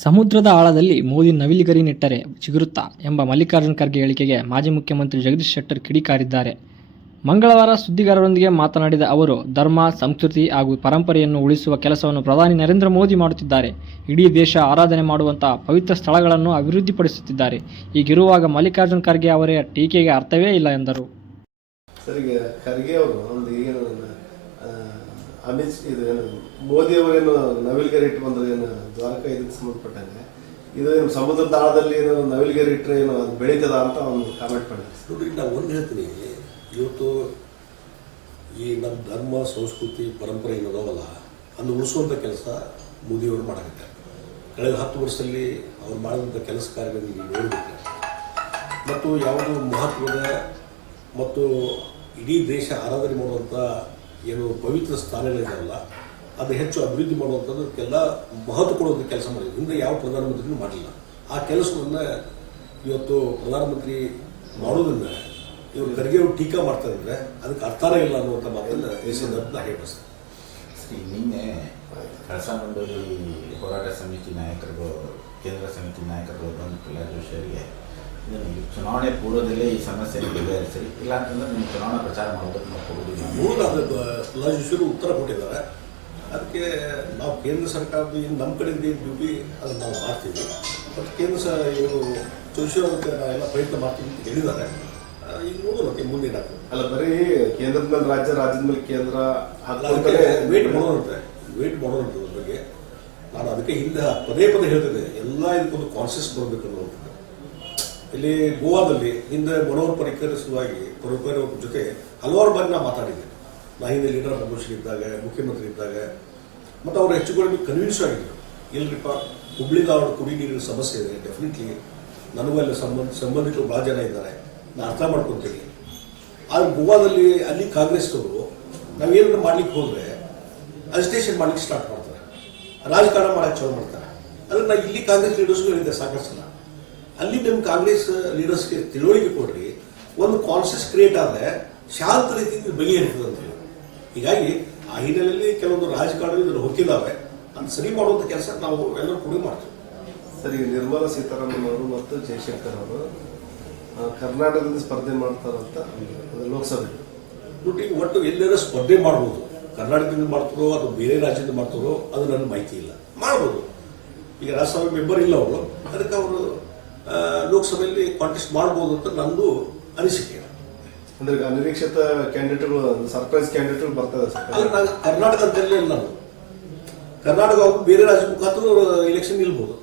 ಸಮುದ್ರದ ಆಳದಲ್ಲಿ ಮೋದಿ ನವಿಲುಗರಿ ನೆಟ್ಟರೆ ಚಿಗುರುತ್ತಾ ಎಂಬ ಮಲ್ಲಿಕಾರ್ಜುನ ಖರ್ಗೆ ಹೇಳಿಕೆಗೆ ಮಾಜಿ ಮುಖ್ಯಮಂತ್ರಿ ಜಗದೀಶ್ ಶೆಟ್ಟರ್ ಕಿಡಿಕಾರಿದ್ದಾರೆ. ಮಂಗಳವಾರ ಸುದ್ದಿಗಾರರೊಂದಿಗೆ ಮಾತನಾಡಿದ ಅವರು, ಧರ್ಮ, ಸಂಸ್ಕೃತಿ ಹಾಗೂ ಪರಂಪರೆಯನ್ನು ಉಳಿಸುವ ಕೆಲಸವನ್ನು ಪ್ರಧಾನಿ ನರೇಂದ್ರ ಮೋದಿ ಮಾಡುತ್ತಿದ್ದಾರೆ. ಇಡೀ ದೇಶ ಆರಾಧನೆ ಮಾಡುವಂತಹ ಪವಿತ್ರ ಸ್ಥಳಗಳನ್ನು ಅಭಿವೃದ್ಧಿಪಡಿಸುತ್ತಿದ್ದಾರೆ. ಹೀಗಿರುವಾಗ ಮಲ್ಲಿಕಾರ್ಜುನ ಖರ್ಗೆ ಅವರ ಟೀಕೆಗೆ ಅರ್ಥವೇ ಇಲ್ಲ ಎಂದರು. ಅಮಿತ್ ಇದು ಮೋದಿ ಅವರೇನು ನವಿಲ್ಗೆರೆ ಇಟ್ಟು ಬಂದ್ರೆ ಏನು ದ್ವಾರಕ ಇದಕ್ಕೆ ಸಂಬಂಧಪಟ್ಟಂಗೆ? ಇದು ಏನು ಸಮುದ್ರದ ಆಳದಲ್ಲಿ ಏನು ನವಿಲ್ಗೆರೆ ಇಟ್ಟರೆ ಏನು ಅದು ಬೆಳೀತದ ಅಂತ ಒಂದು ಕಾಮೆಂಟ್ ಮಾಡಿದ್ರು. ನೋಡಿ ನಾವು ಒಂದು ಹೇಳ್ತೀನಿ. ಇವತ್ತು ಈ ನಮ್ಮ ಧರ್ಮ, ಸಂಸ್ಕೃತಿ, ಪರಂಪರೆ ಏನದವಲ್ಲ ಅದನ್ನು ಉಳಿಸುವಂಥ ಕೆಲಸ ಮೋದಿಯವರು ಮಾಡಾಕತ್ತಾರೆ. ಕಳೆದ ಹತ್ತು ವರ್ಷದಲ್ಲಿ ಅವ್ರು ಮಾಡಿದಂಥ ಕೆಲಸ ಕಾರ್ಯಗಳನ್ನು ನೀವು ನೋಡಬೇಕು. ಮತ್ತು ಯಾವುದು ಮಹತ್ವದ ಮತ್ತು ಇಡೀ ದೇಶ ಆರಾಧನೆ ಮಾಡುವಂಥ ಏನು ಪವಿತ್ರ ಸ್ಥಾನಗಳಿದಾವಲ್ಲ ಅದು ಹೆಚ್ಚು ಅಭಿವೃದ್ಧಿ ಮಾಡುವಂಥದ್ದಕ್ಕೆಲ್ಲ ಮಹತ್ವ ಕೊಡುವಂಥ ಕೆಲಸ ಮಾಡಿದ್ರು. ಹಿಂದೆ ಯಾವ ಪ್ರಧಾನಮಂತ್ರಿನೂ ಮಾಡಲಿಲ್ಲ. ಆ ಕೆಲಸವನ್ನು ಇವತ್ತು ಪ್ರಧಾನಮಂತ್ರಿ ಮಾಡೋದನ್ನ ಇವರು ಖರ್ಗೆ ಅವರು ಟೀಕಾ ಮಾಡ್ತಾ ಇದ್ರೆ ಅದಕ್ಕೆ ಅರ್ಥನೇ ಇಲ್ಲ ಅನ್ನುವಂಥ ಮಾತನ್ನು ಈ ಸಂದರ್ಭದಲ್ಲಿ ನಾ ಹೇಳ್ಬಯಸ್ತೇನೆ ಶ್ರೀ, ನಿನ್ನೆ ಕಳಸ ಮಂಡಳಿ ಹೋರಾಟ ಸಮಿತಿ ನಾಯಕರುಗಳು ಕೇಂದ್ರ ಸಮಿತಿ ನಾಯಕರುಗಳು ಬಂದು ಪ್ರಹ್ಲಾದ್ ಜೋಶಿ ಚುನಾವಣೆ ಪೂರ್ವದಲ್ಲೇ ಈ ಸಮಸ್ಯೆ ಬಗೆಹರಿಸಿ ಇಲ್ಲ ಅಂತಂದ್ರೆ ನೀವು ಚುನಾವಣಾ ಪ್ರಚಾರ ಮಾಡೋದಕ್ಕೆ ನಾವು ಕೊಡುವುದಿಲ್ಲ. ಮೂಲ ಪ್ರಧಾನಮಂತ್ರಿಗಳು ಉತ್ತರ ಕೊಟ್ಟಿದ್ದಾರೆ. ಅದಕ್ಕೆ ನಾವು ಕೇಂದ್ರ ಸರ್ಕಾರದ ಏನು ನಮ್ಮ ಕಡೆಯಿಂದ ಏನು ಡ್ಯೂಟಿ ಅದನ್ನು ನಾವು ಮಾಡ್ತೀವಿ. ಬಟ್ ಕೇಂದ್ರ ಸ ಇವರು ಅದಕ್ಕೆ ನಾವೆಲ್ಲ ಪ್ರಯತ್ನ ಮಾಡ್ತೀವಿ ಅಂತ ಹೇಳಿದ್ದಾರೆ. ಈಗ ನೋಡೋಣ ಮತ್ತೆ ಮುಂದೆ ಏನಾಗ್ತದೆ ಅಲ್ಲ ಬರೀ ಕೇಂದ್ರದ ಮೇಲೆ ರಾಜ್ಯ ರಾಜ್ಯದ ಮೇಲೆ ಕೇಂದ್ರ ಅದಕ್ಕೆ ವೇಟ್ ಮಾಡೋದಂತೆ ವೇಟ್ ಮಾಡೋರಂತೆ ಅದ್ರ ಬಗ್ಗೆ. ನಾನು ಅದಕ್ಕೆ ಹಿಂದೆ ಪದೇ ಪದೇ ಹೇಳ್ತಿದ್ದೆ. ಎಲ್ಲ ಇದಕ್ಕೊಂದು ಕಾನ್ಸಿಯಸ್ ಬರಬೇಕು ಅನ್ನೋದು. ಇಲ್ಲಿ ಗೋವಾದಲ್ಲಿ ಹಿಂದೆ ಮನೋಹರ್ ಪರಿಕರ್ ಸಲುವಾಗಿ ಪರಿಕರ್ ಅವ್ರ ಜೊತೆ ಹಲವಾರು ಬಾರಿ ನಾ ಮಾತಾಡಿದ್ದೆ ನಾ ಹಿಂದೆ ಲೀಡರ್ ಪ್ರಮೋಷನ್ ಇದ್ದಾಗ, ಮುಖ್ಯಮಂತ್ರಿ ಇದ್ದಾಗ, ಮತ್ತು ಅವರು ಹೆಚ್ಚು ಕಡಿಮೆ ಕನ್ವಿನ್ಸ್ ಆಗಿದ್ದರು ಇಲ್ಲರಿಪ್ಪ ಹುಬ್ಳಿ ಧಾರವಾಡ ಕುಡಿ ನೀರಿನ ಸಮಸ್ಯೆ ಇದೆ ಡೆಫಿನೆಟ್ಲಿ ನನಗೂ ಅಲ್ಲಿ ಸಂಬಂಧ, ಸಂಬಂಧಿಕರು ಭಾಳ ಜನ ಇದ್ದಾರೆ. ನಾನು ಅರ್ಥ ಮಾಡ್ಕೊತೀನಿ. ಆದರೆ ಗೋವಾದಲ್ಲಿ ಅಲ್ಲಿ ಕಾಂಗ್ರೆಸ್ನವರು ನಾವೇನಾದ್ರು ಮಾಡ್ಲಿಕ್ಕೆ ಹೋದರೆ ಅಜಿಟೇಷನ್ ಮಾಡ್ಲಿಕ್ಕೆ ಸ್ಟಾರ್ಟ್ ಮಾಡ್ತಾರೆ. ರಾಜಕಾರಣ ಮಾಡೋಕ್ಕೆ ಚಾಲು ಮಾಡ್ತಾರೆ. ಅದನ್ನು ಇಲ್ಲಿ ಕಾಂಗ್ರೆಸ್ ಲೀಡರ್ಸ್ಗೂ ಹೇಳಿದ್ದೆ ಸಾಕಷ್ಟು ಅಲ್ಲಿ ನಿಮ್ಮ ಕಾಂಗ್ರೆಸ್ ಲೀಡರ್ಸ್ಗೆ ತಿಳುವಳಿಕೆ ಕೊಡ್ರಿ ಒಂದು ಕಾನ್ಸಿಯಸ್ ಕ್ರಿಯೇಟ್ ಆದರೆ ಶಾಂತ ರೀತಿಯಿಂದ ಬಗೆಹರಿತದೆ ಅಂತ ಹೇಳಿ. ಹೀಗಾಗಿ ಆ ಹಿನ್ನೆಲೆಯಲ್ಲಿ ಕೆಲವೊಂದು ರಾಜಕಾರಣ ಇದನ್ನು ಹೊಕ್ಕಿದ್ದಾವೆ ಅದನ್ನ ಸರಿ ಮಾಡುವಂಥ ಕೆಲಸ ನಾವು ಎಲ್ಲರೂ ಕೂಡ ಮಾಡ್ತೀವಿ. ಸರಿ ನಿರ್ಮಲಾ ಸೀತಾರಾಮನ್ ಅವರು ಮತ್ತು ಜಯಶಂಕರ್ ಅವರು ಕರ್ನಾಟಕದಲ್ಲಿ ಕರ್ನಾಟಕದಿಂದ ಸ್ಪರ್ಧೆ ಮಾಡ್ತಾರಂತ ಲೋಕಸಭೆ. ಈಗ ಒಟ್ಟು ಎಲ್ಲರ ಸ್ಪರ್ಧೆ ಮಾಡ್ಬೋದು. ಕರ್ನಾಟಕದಿಂದ ಮಾಡ್ತಾರೋ ಅಥವಾ ಬೇರೆ ರಾಜ್ಯದಿಂದ ಮಾಡ್ತಾರೋ ಅದು ನನ್ನ ಮಾಹಿತಿ ಇಲ್ಲ. ಮಾಡ್ಬೋದು. ಈಗ ರಾಜ್ಯಸಭೆ ಮೆಂಬರ್ ಇಲ್ಲ ಅವರು. ಅದಕ್ಕೆ ಅವರು ಲೋಕಸಭೆಯಲ್ಲಿ ಕಾಂಟೆಸ್ಟ್ ಮಾಡಬಹುದು ಅಂತ ನಂದು ಅನಿಸಿಕೆ. ಅಂದ್ರೆ ಅನಿರೀಕ್ಷಿತ ಕ್ಯಾಂಡಿಡೇಟ್ಗಳು ಸರ್ಪ್ರೈಸ್ ಕ್ಯಾಂಡಿಡೇಟ್ ಬರ್ತಾರೆ ಕರ್ನಾಟಕದಲ್ಲೇ ಇಲ್ಲ. ನಾನು ಕರ್ನಾಟಕ ಬೇರೆ ರಾಜ್ಯ ಮುಖಾಂತರ ಎಲೆಕ್ಷನ್ ನಿಲ್ಬೋದು.